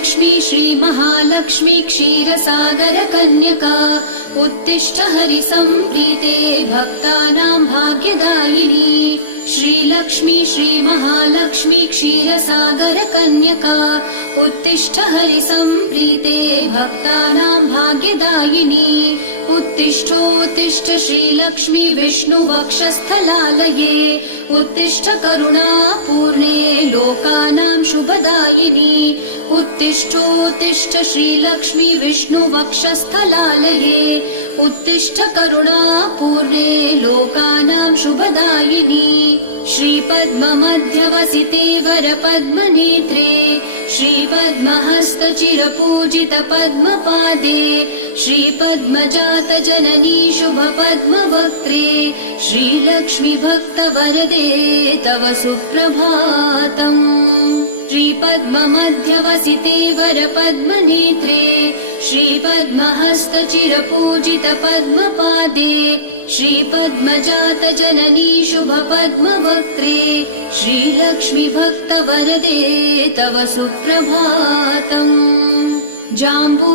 श्रीलक्ष्मी श्रीमहालक्ष्मी क्षीरसागरकन्यका उत्तिष्ठ हरिसम्प्रीते भक्तानां भाग्यदायिनी। श्रीलक्ष्मी श्रीमहालक्ष्मी क्षीरसागरकन्यका उत्तिष्ठ हरिसम्प्रीते भक्तानां भाग्यदायिनी। उत्तिष्ठोत्तिष्ठ श्रीलक्ष्मी विष्णुवक्षस्थलालये उत्तिष्ठ करुणापूर्णे लोकानां शुभदायिनी। उत्तिष्ठोत्तिष्ठ श्रीलक्ष्मी विष्णुवक्षस्थलालये उत्तिष्ठ करुणापूर्णे लोकानां शुभदायिनी। श्रीपद्ममध्यवसिते वरपद्मनेत्रे श्रीपद्महस्तचिरपूजित पद्मपादे श्रीपद्मजातजननी शुभपद्मवक्त्रे श्रीलक्ष्मी भक्तवरदे तव सुप्रभातम्। श्रीपद्ममध्यवसिते वरपद्मनेत्रे श्रीपद्महस्तचिरपूजित पद्मपादे श्रीपद्मजातजननी शुभपद्मवक्त्रे श्रीलक्ष्मी भक्तवरदे तव सुप्रभातम्। जाम्बू